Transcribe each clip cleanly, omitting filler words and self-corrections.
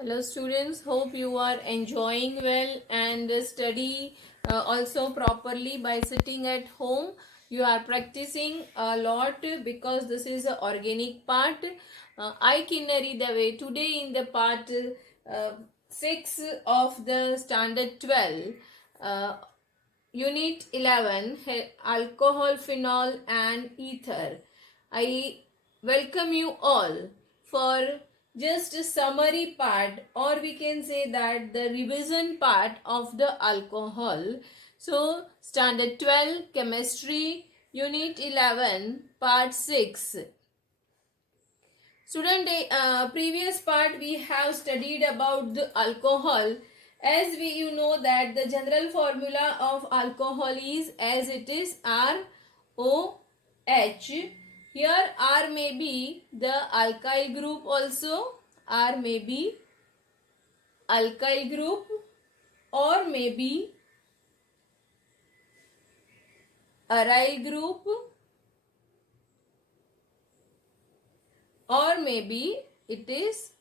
Hello students, hope you are enjoying well and study also properly by sitting at home. You are practicing a lot because this is a organic part. I Kinnari the way today in the part 6 of the standard 12 unit 11 alcohol, phenol and ether. I welcome you all for just a summary part, or we can say that the revision part of the alcohol. So standard 12 chemistry unit 11 part 6. Student, previous part we have studied about the alcohol. As you know that the general formula of alcohol is as it is ROH. Here R may be the alkyl group also. R may be alkyl group or maybe aryl group or maybe it is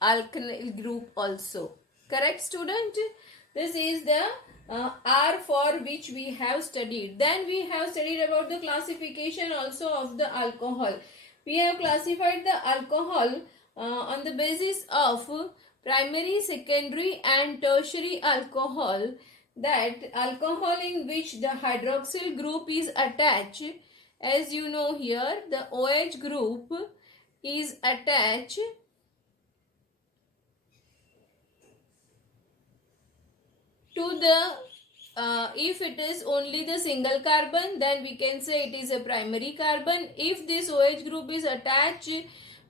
alkyl group also. Correct student? This is the R for which we have studied. Then we have studied about the classification also of the alcohol. We have classified the alcohol on the basis of primary, secondary and tertiary alcohol. That alcohol in which the hydroxyl group is attached. As you know here, the OH group is attached to the if it is only the single carbon, then we can say it is a primary carbon. If this OH group is attached,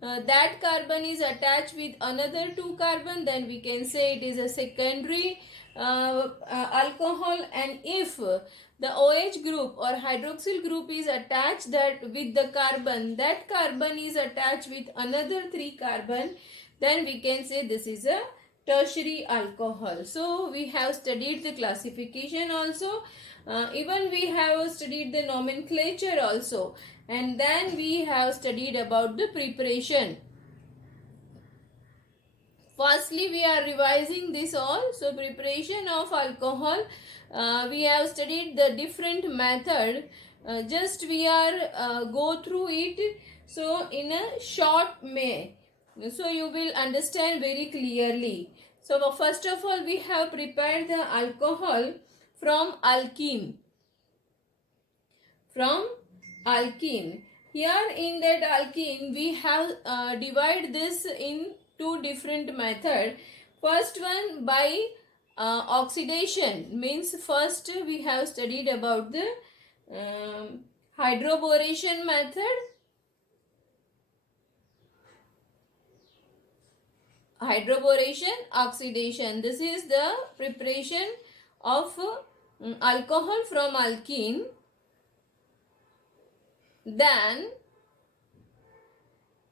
that carbon is attached with another two carbon, then we can say it is a secondary alcohol. And if the OH group or hydroxyl group is attached that with the carbon, that carbon is attached with another three carbon, then we can say this is a tertiary alcohol. So we have studied the classification also, even we have studied the nomenclature also, and then we have studied about the preparation. Firstly, we are revising this all. So preparation of alcohol, we have studied the different method. Just we are go through it. So in a short way, so you will understand very clearly. So first of all, we have prepared the alcohol from alkene. From alkene. Here in that alkene, we have divided this in two different method. First one by oxidation, means first we have studied about the hydroboration method. Hydroboration, oxidation. This is the preparation of alcohol from alkene. Then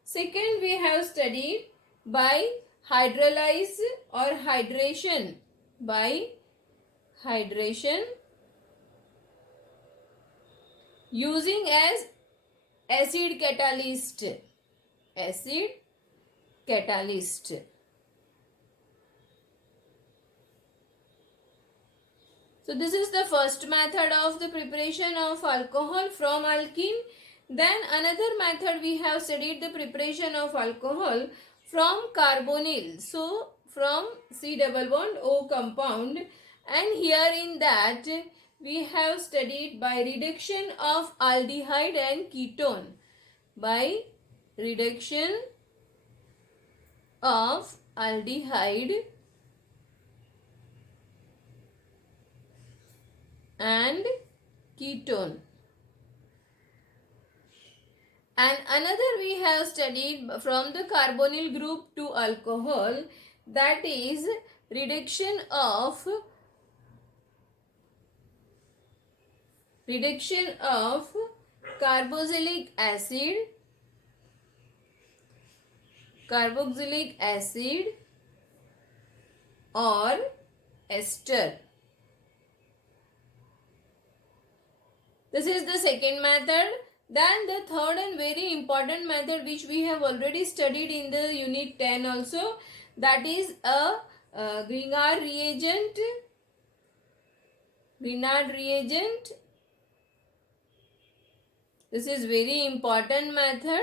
second we have studied by hydrolyze or hydration. By hydration using as acid catalyst. Acid catalyst. So this is the first method of the preparation of alcohol from alkene. Then another method we have studied the preparation of alcohol from carbonyl. So from C double bond O compound, and here in that we have studied by reduction of aldehyde and ketone. By reduction of aldehyde and ketone. And another we have studied from the carbonyl group to alcohol, that is reduction of carboxylic acid or ester. This is the second method. Then the third and very important method which we have already studied in the unit 10 also, that is a Grignard reagent. Grignard reagent. This is very important method.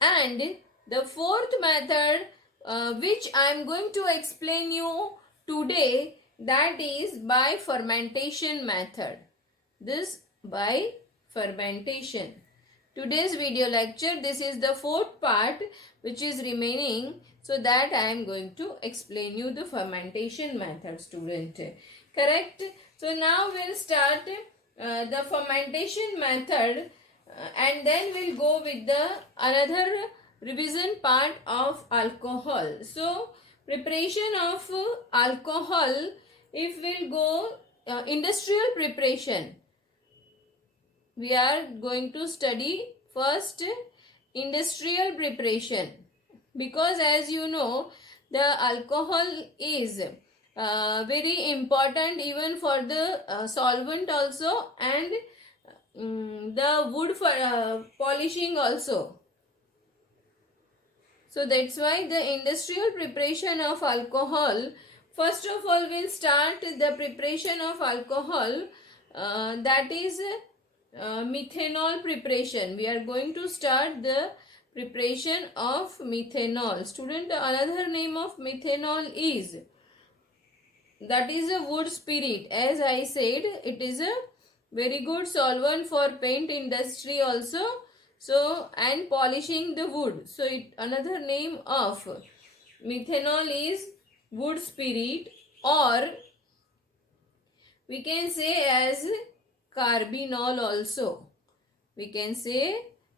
And the fourth method which I am going to explain you today, that is by fermentation method. This by fermentation. Today's video lecture, this is the fourth part which is remaining, so that I am going to explain you the fermentation method, student. Correct? So now we'll start the fermentation method and then we'll go with the another revision part of alcohol. So preparation of alcohol, if we'll go industrial preparation, we are going to study first industrial preparation, because as you know the alcohol is very important even for the solvent also, and the wood for polishing also. So that's why the industrial preparation of alcohol, first of all we'll start the preparation of alcohol, that is methanol preparation. We are going to start the preparation of methanol. Student, another name of methanol is, that is a wood spirit. As I said, it is a very good solvent for paint industry also. So, and polishing the wood. So, another name of methanol is wood spirit, or we can say as carbinol also. We can say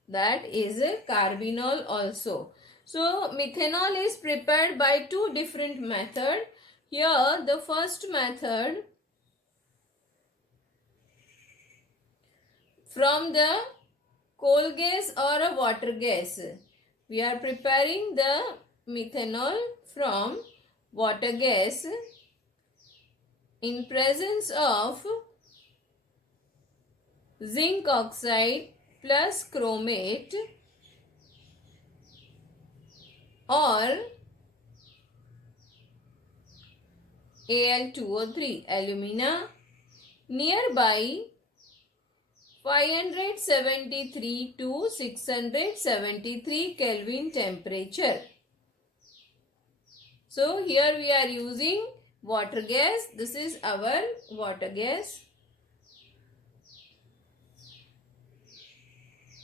that is a carbinol also. So, methanol is prepared by two different methods. Here, the first method, from the coal gas or a water gas. We are preparing the methanol from water gas in presence of zinc oxide plus chromate or Al2O3, alumina, nearby 573 to 673 Kelvin temperature. So here we are using water gas. This is our water gas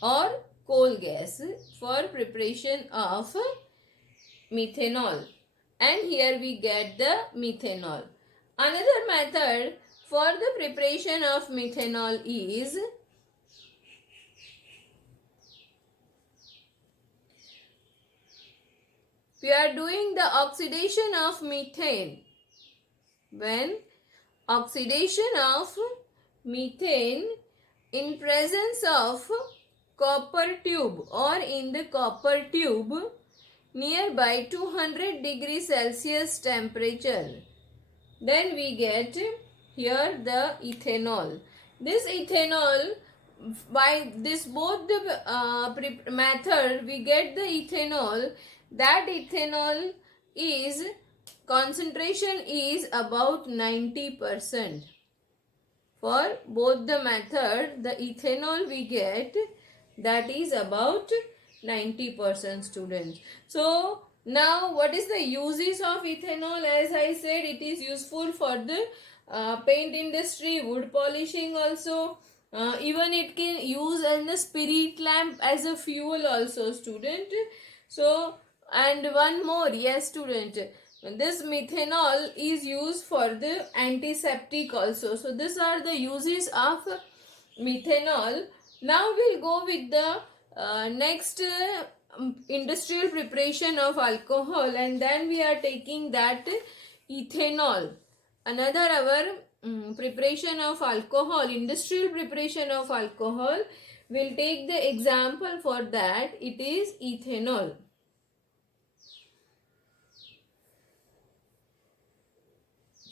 or coal gas for preparation of methanol. And here we get the methanol. Another method for the preparation of methanol is we are doing the oxidation of methane. When oxidation of methane in presence of copper tube or in the copper tube nearby 200 degrees Celsius temperature, then we get here the ethanol. This ethanol, by this both the method we get the ethanol. That ethanol is concentration is about 90%. For both the method, the ethanol we get, that is about 90%, students. So now what is the uses of ethanol? As I said, it is useful for the paint industry, wood polishing also. Even it can use in the spirit lamp as a fuel also, student. So, and one more, yes student, this methanol is used for the antiseptic also. So these are the uses of methanol. Now we'll go with the next industrial preparation of alcohol, and then we are taking that ethanol. Another our preparation of alcohol, industrial preparation of alcohol, we'll take the example for that. It is ethanol.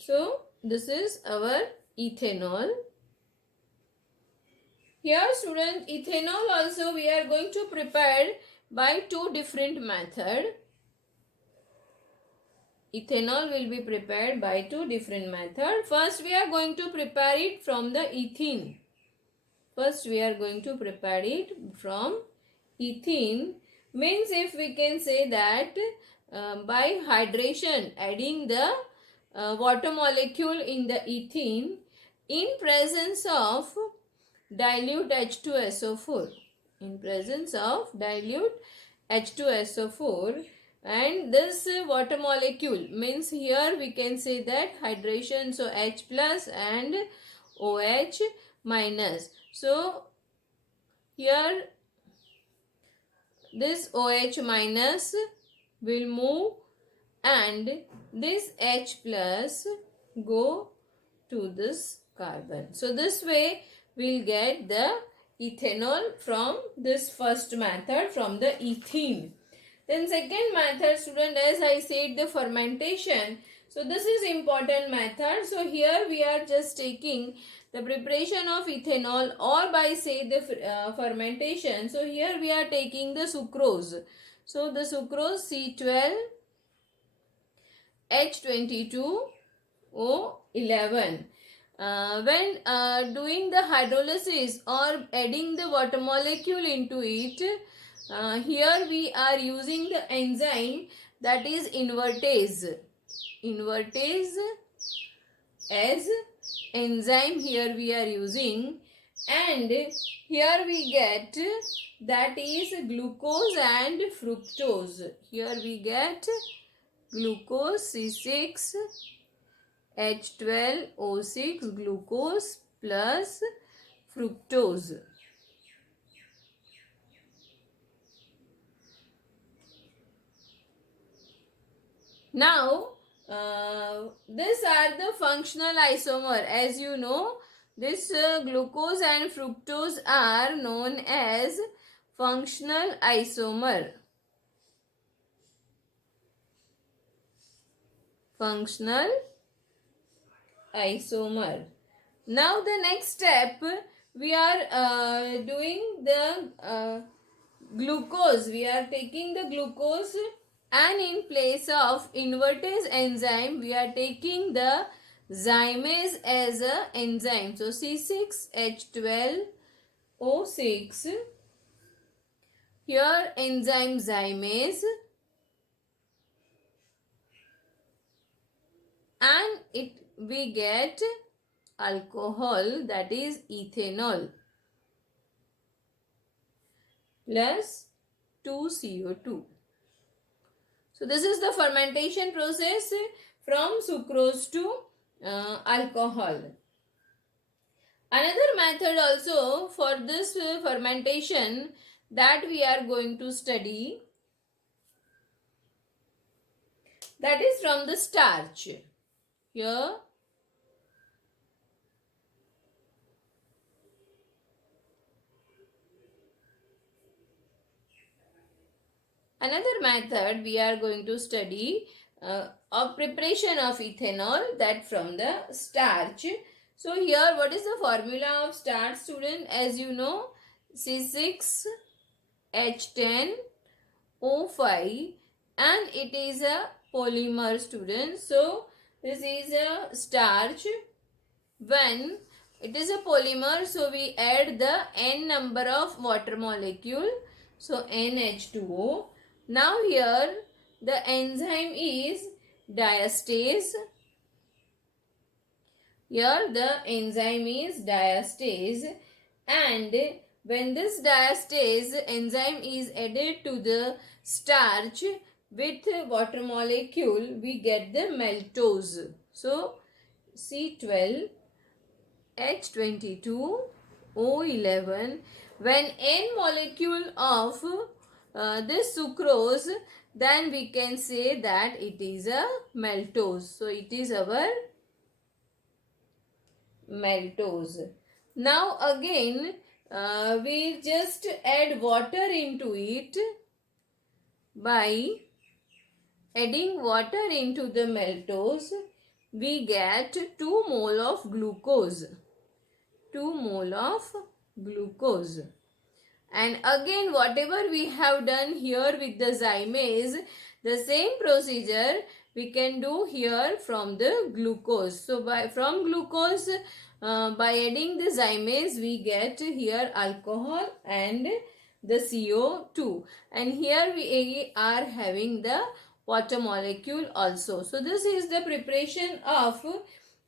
So this is our ethanol. Here student, ethanol also we are going to prepare by two different method. Ethanol will be prepared by two different method. First we are going to prepare it from the ethene. First we are going to prepare it from ethene. Means if we can say that by hydration, adding the water molecule in the ethene in presence of dilute H2SO4. In presence of dilute H2SO4, and this water molecule means here we can say that hydration, so H plus and OH minus. So here this OH minus will move and this H plus go to this carbon. So this way we'll get the ethanol from this first method, from the ethene. Then second method student, as I said, the fermentation. So this is important method. So here we are just taking the preparation of ethanol, or by say the fermentation. So here we are taking the sucrose. So the sucrose C12H22O11. When doing the hydrolysis or adding the water molecule into it, here we are using the enzyme, that is invertase. Invertase as enzyme here we are using, and here we get, that is glucose and fructose. Here we get glucose C6H12O6 glucose plus fructose. Now, these are the functional isomer. As you know, this glucose and fructose are known as functional isomer. Functional isomer. Now, the next step, we are doing the glucose. We are taking the glucose, and in place of invertase enzyme we are taking the zymase as a enzyme. So C6H12O6, here enzyme zymase, and we get alcohol, that is ethanol, plus 2CO2. So this is the fermentation process from sucrose to alcohol. Another method also for this fermentation that we are going to study, that is from the starch. Here another method we are going to study of preparation of ethanol, that from the starch. So here what is the formula of starch student? As you know, C6H10O5, and it is a polymer student. So this is a starch. When it is a polymer, so we add the n number of water molecule, so NH2O. Now here the enzyme is diastase. Here the enzyme is diastase, and when this diastase enzyme is added to the starch with water molecule, we get the maltose. So C12H22O11, when n molecule of this sucrose, then we can say that it is a maltose. So it is our maltose. Now again we just add water into it. By adding water into the maltose, we get 2 mole of glucose. 2 mole of glucose. And again, whatever we have done here with the zymase, the same procedure we can do here from the glucose. So from glucose, by adding the zymase, we get here alcohol and the CO2. And here we are having the water molecule also. So this is the preparation of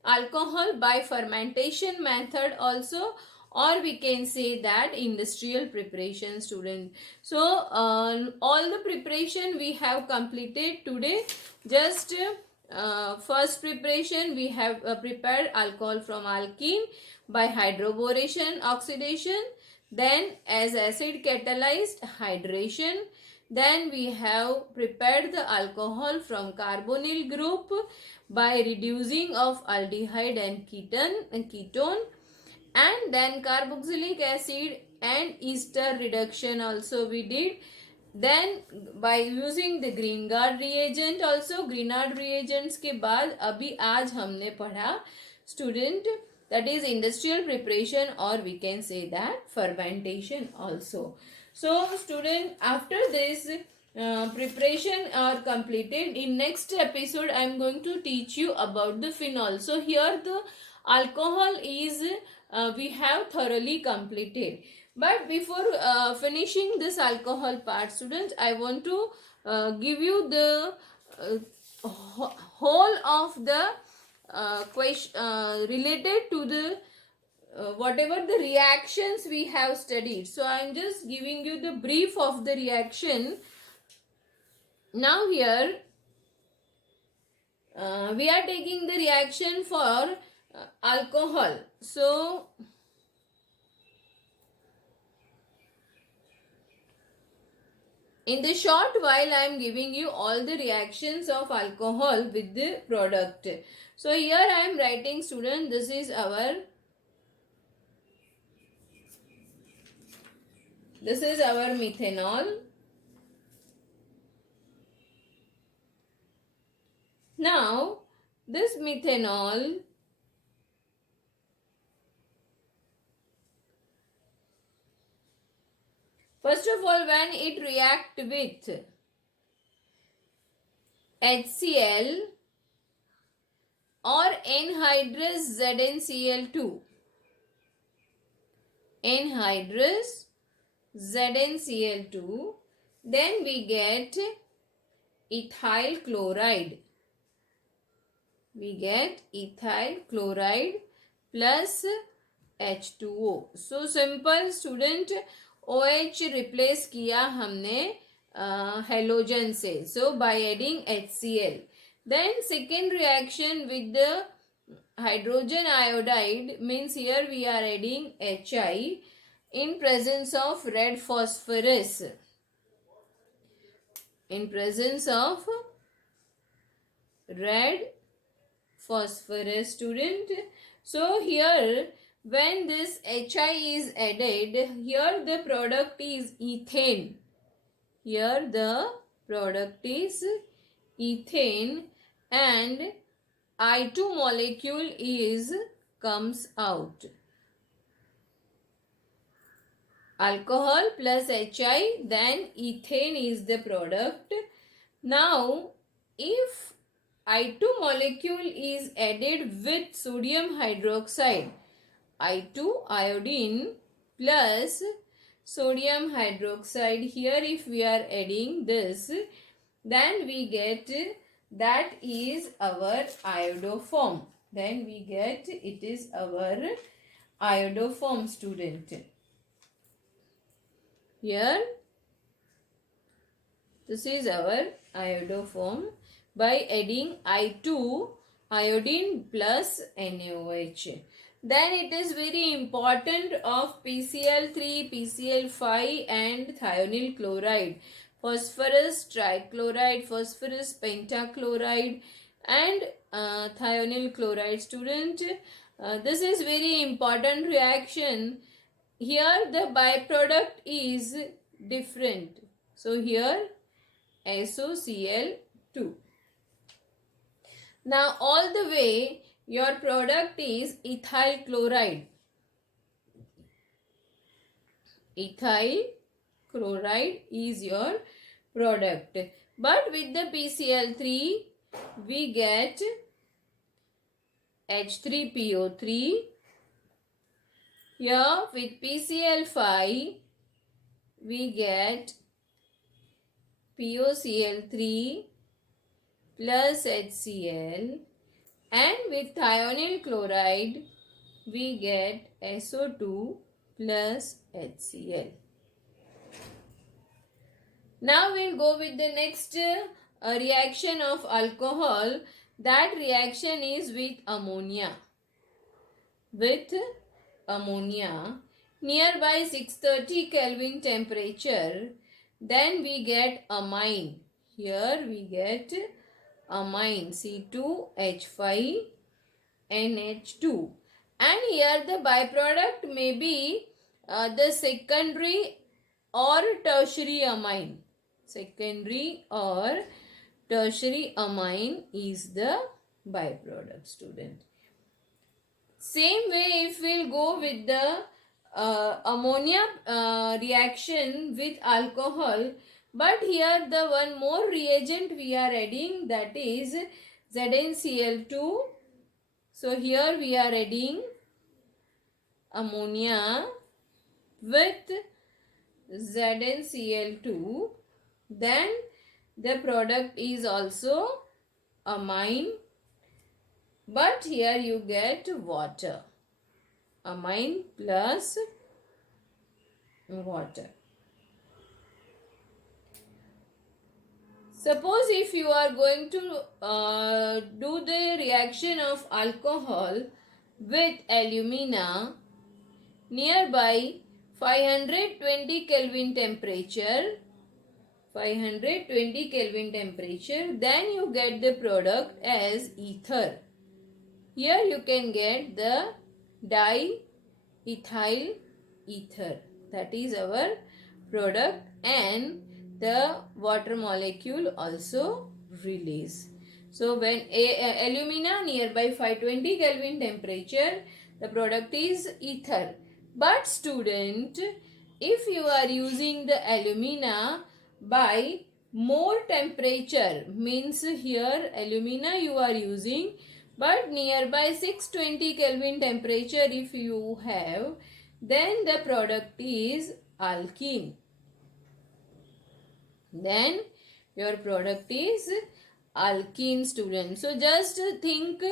alcohol by fermentation method also, or we can say that industrial preparation, student. So all the preparation we have completed today. Just first preparation, we have prepared alcohol from alkene by hydroboration oxidation, then as acid catalyzed hydration. Then we have prepared the alcohol from carbonyl group by reducing of aldehyde and ketone, and then carboxylic acid and ester reduction also we did. Then by using the Grignard reagent also. Grignard reagents के बाद अभी आज हमने पढ़ा student, that is industrial preparation, or we can say that fermentation also. So student, after this preparation are completed, in next episode I am going to teach you about the phenol. So here the alcohol is we have thoroughly completed. But before finishing this alcohol part, students, I want to give you the whole of the question related to the whatever the reactions we have studied. So I am just giving you the brief of the reaction. Now here we are taking the reaction for alcohol. So in the short while I am giving you all the reactions of alcohol with the product. So here I am writing, student, this is our methanol. Now this methanol, first of all, when it react with HCl or anhydrous ZnCl2, then we get ethyl chloride. Plus H2O. So simple, student. OH replace किया हमने halogen से. So by adding HCl. Then second reaction with the hydrogen iodide, means here we are adding Hi in presence of red phosphorus. Student. So here when this Hi is added, here the product is ethane. And I2 molecule comes out. Alcohol plus Hi, then ethane is the product. Now if I2 molecule is added with sodium hydroxide, I2 iodine plus sodium hydroxide, here if we are adding this, then we get that is our iodoform. It is our iodoform, student. Here this is our iodoform by adding I2 iodine plus NaOH. Then it is very important of PCl3, PCl5 and thionyl chloride, phosphorus trichloride, phosphorus pentachloride and thionyl chloride, student. This is very important reaction. Here the byproduct is different. So here SOCl2. Now all the way your product is ethyl chloride. ethyl chloride is your product. But with the PCl3 we get H3PO3. Here with PCl5 we get POCl3 plus HCl, and with thionyl chloride we get SO2 plus HCl. Now we'll go with the next reaction of alcohol. That reaction is with ammonia. With ammonia nearby 630 Kelvin temperature, then we get amine. Here we get amine C2H5NH2, and here the byproduct may be the secondary or tertiary amine. Secondary or tertiary amine is the byproduct, student. Same way, if we'll go with the ammonia reaction with alcohol, but here the one more reagent we are adding, that is ZnCl2. So here we are adding ammonia with ZnCl2, then the product is also amine, but here you get water. Amine plus water. Suppose if you are going to do the reaction of alcohol with alumina nearby 520 Kelvin temperature, 520 Kelvin temperature, then you get the product as ether. Here you can get the diethyl ether. That is our product, and the water molecule also release. So when alumina nearby 520 Kelvin temperature, the product is ether. But student, if you are using the alumina by more temperature, means here alumina you are using, but nearby 620 Kelvin temperature if you have, then the product is alkene. Then your product is alkene, student. So just think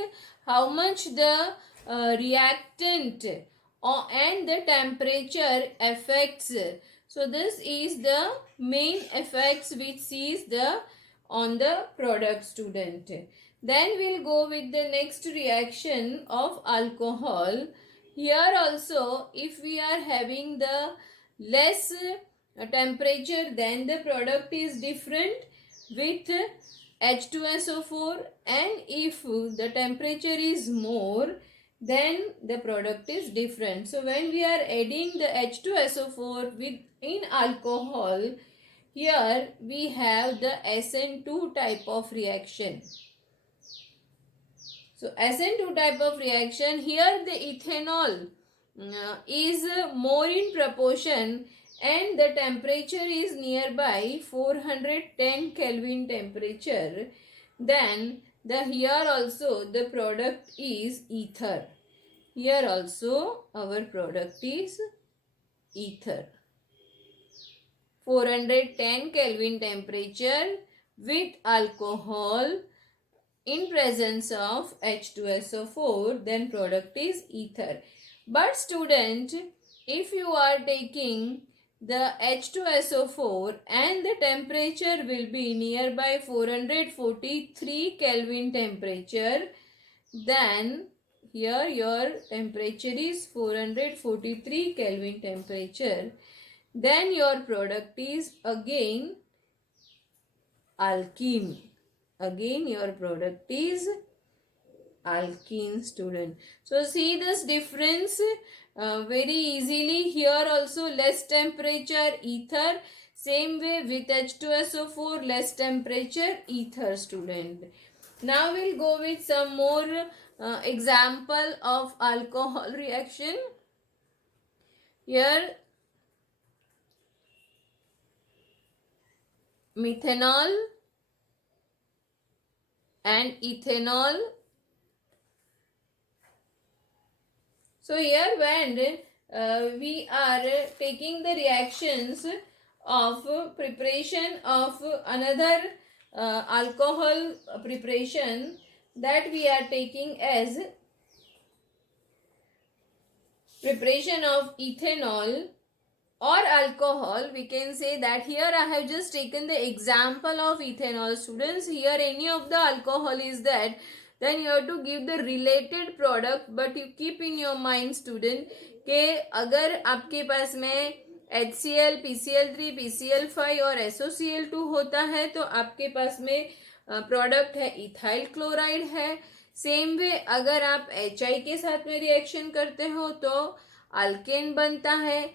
how much the reactant and the temperature affects. So this is the main effects which is the on the product, student. Then we'll go with the next reaction of alcohol. Here also, if we are having the less temperature, then the product is different with H2SO4, and if the temperature is more, then the product is different. So when we are adding the H2SO4 with in alcohol, here we have the SN2 type of reaction. So SN2 type of reaction, here the ethanol is more in proportion, and the temperature is nearby 410 Kelvin temperature. Then here also the product is ether. Here also our product is ether. 410 Kelvin temperature with alcohol in presence of H2SO4, then product is ether. But student, if you are taking the H2SO4 and the temperature will be nearby 443 Kelvin temperature, then here your temperature is 443 Kelvin temperature, then your product is again alkene. Again your product is alkene, student. So see this difference very easily. Here also less temperature ether, same way with H2SO4 less temperature ether, student. Now we'll go with some more example of alcohol reaction. Here methanol and ethanol. So here when we are taking the reactions of preparation of another alcohol preparation, that we are taking as preparation of ethanol or alcohol, we can say that here I have just taken the example of ethanol. Students, here any of the alcohol is that, then you have to give the related product, but you keep in your mind student कि अगर आपके पास में HCl, PCl3, PCl5 और SOCl2 होता है तो आपके पास में प्रोडक्ट है इथाइल क्लोराइड है. सेम वे अगर आप HI के साथ में रिएक्शन करते हो तो अल्केन बनता है.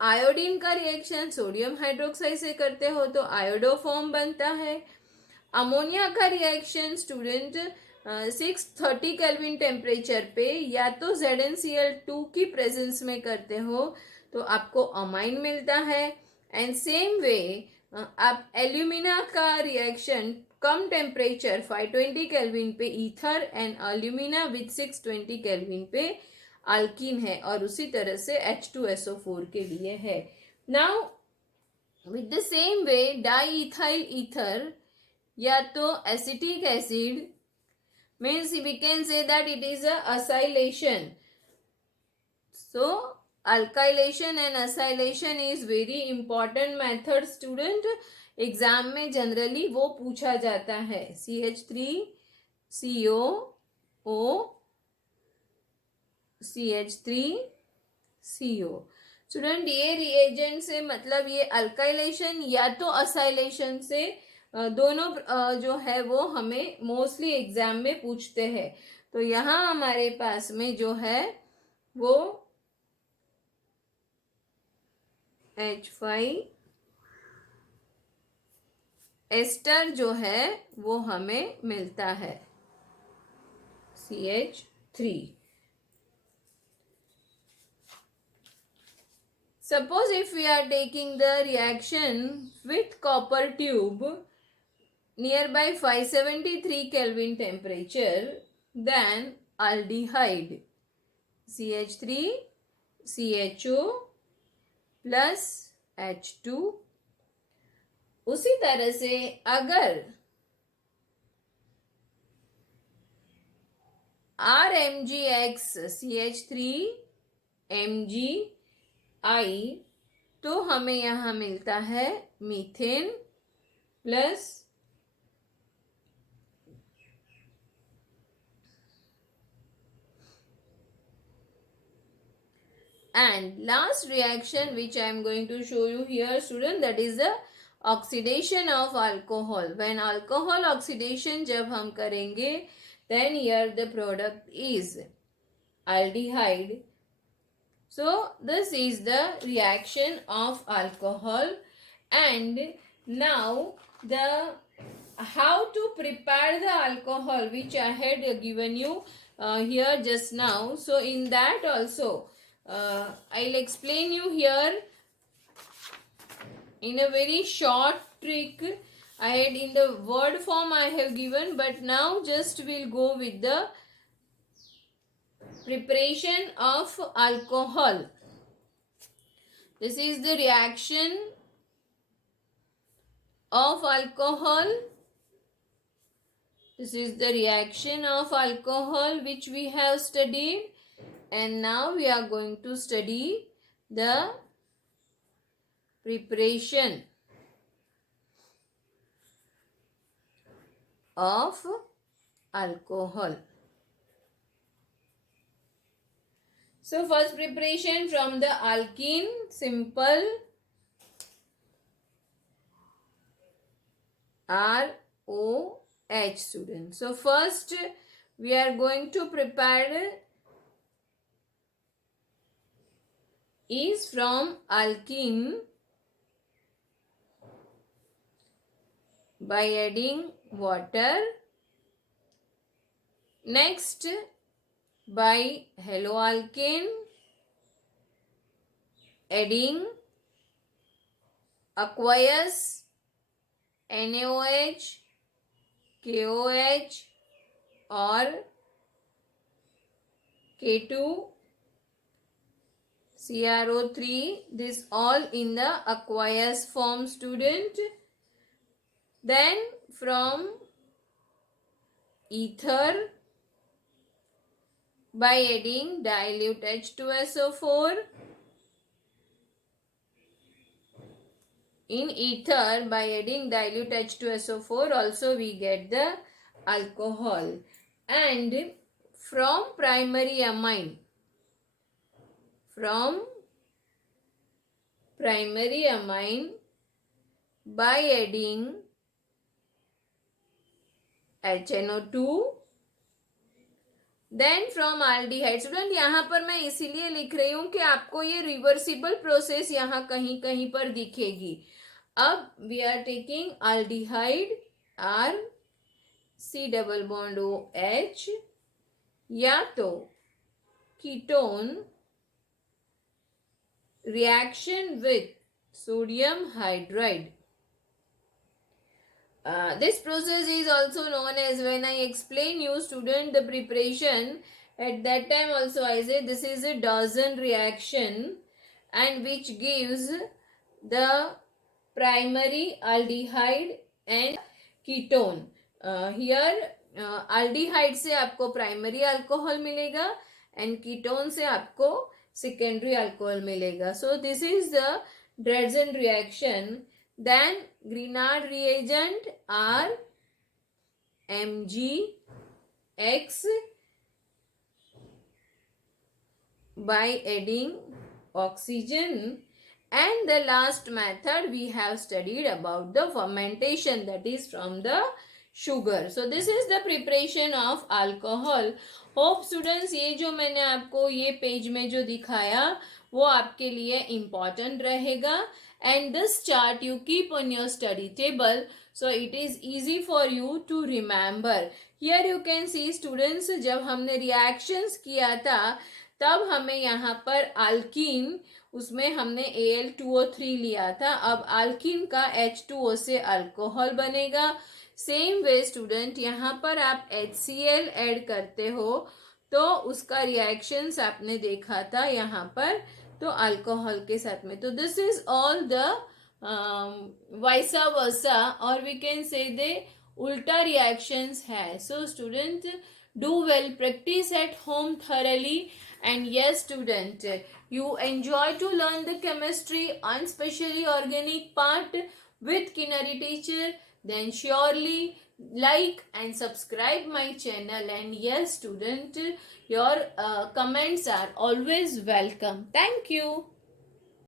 आयोडीन का रिएक्शन सोडियम हाइड्रोक्साइड से करते हो तो आयोडोफॉर्म बनता है. अमोनिया का रिएक्शन स्टूडेंट 630 केल्विन टेम्परेचर पे या तो ZnCl2 की प्रेजेंस में करते हो तो आपको अमाइन मिलता है. एंड सेम वे आप एल्यूमिना का रिएक्शन कम टेम्परेचर 520 केल्विन पे ether and alumina with 620 kelvin पे अल्कीन है, और उसी तरह से H2SO4 के लिए है. Now with the same way diethyl ether या तो acetic acid means we can say that it is a acylation. So alkylation and acylation is very important method student. Exam में जनरली वो पूछा जाता है. CH3CO CH3CO. स्टूडेंट ये reagent से मतलब ये अल्काइलेशन या तो असाइलेशन से दोनों जो है वो हमें मोस्टली एग्जाम में पूछते हैं. तो यहाँ हमारे पास में जो है वो H5 एस्टर जो है वो हमें मिलता है CH3. Suppose if we are taking the reaction with copper tube nearby 573 Kelvin temperature, then aldehyde CH3 CHO plus H2. उसी तरह से अगर RMgX CH3Mgi तो हमें यहाँ मिलता है methane plus and last reaction which I am going to show you here student, that is the oxidation of alcohol. When alcohol oxidation जब हम करेंगे then here the product is aldehyde. So this is the reaction of alcohol. And now the how to prepare the alcohol which I had given you here just now. So in that also I'll explain you here in a very short trick. I had in the word form I have given, but now just we'll go with the preparation of alcohol. This is the reaction of alcohol. This is the reaction of alcohol which we have studied, and now we are going to study the preparation of alcohol. So first preparation from the alkene, simple ROH student. So first we are going to prepare is from alkene by adding water. Next by haloalkane adding aqueous NaOH, KOH or K2, CrO3, this all in the aqueous form, student. Then from ether by adding dilute H2SO4. In ether by adding dilute H2SO4 also we get the alcohol. And from primary amine by adding HNO2. Then from aldehyde. Student यहाँ पर मैं इसीलिए लिख रही हूँ कि आपको ये रिवर्सिबल प्रोसेस यहाँ कहीं कहीं पर दिखेगी. अब we are taking aldehyde R C double bond O H या तो ketone reaction with sodium hydride. This process is also known as, when I explain you student the preparation, at that time also I say this is a Dawson reaction and which gives the primary aldehyde and ketone. Here aldehyde से आपको primary alcohol मिलेगा and ketone से आपको secondary alcohol मिलेगा. So this is the Dawson reaction. Then Grignard reagent are MgX by adding oxygen. And the last method we have studied about the fermentation, that is from the sugar. So this is the preparation of alcohol. Hope students ये जो मैंने आपको ये page में जो दिखाया वो आपके लिए important रहेगा. And this chart you keep on your study table, so it is easy for you to remember. Here you can see students, जब हमने reactions किया था तब हमें यहाँ पर alkene, उसमें हमने Al2O3 लिया था. अब alkene का H2O से alcohol बनेगा. सेम वे स्टूडेंट यहाँ पर आप HCl ऐड करते हो तो उसका रिएक्शंस आपने देखा था यहाँ पर तो अल्कोहल के साथ में. तो this is all the vice versa और वी कैन से दे उल्टा रिएक्शंस है. So student do well, practice at home thoroughly, and yes student, you enjoy to learn the chemistry and especially organic part with Kinnari teacher, then surely like and subscribe my channel. And yes student, your comments are always welcome. Thank you.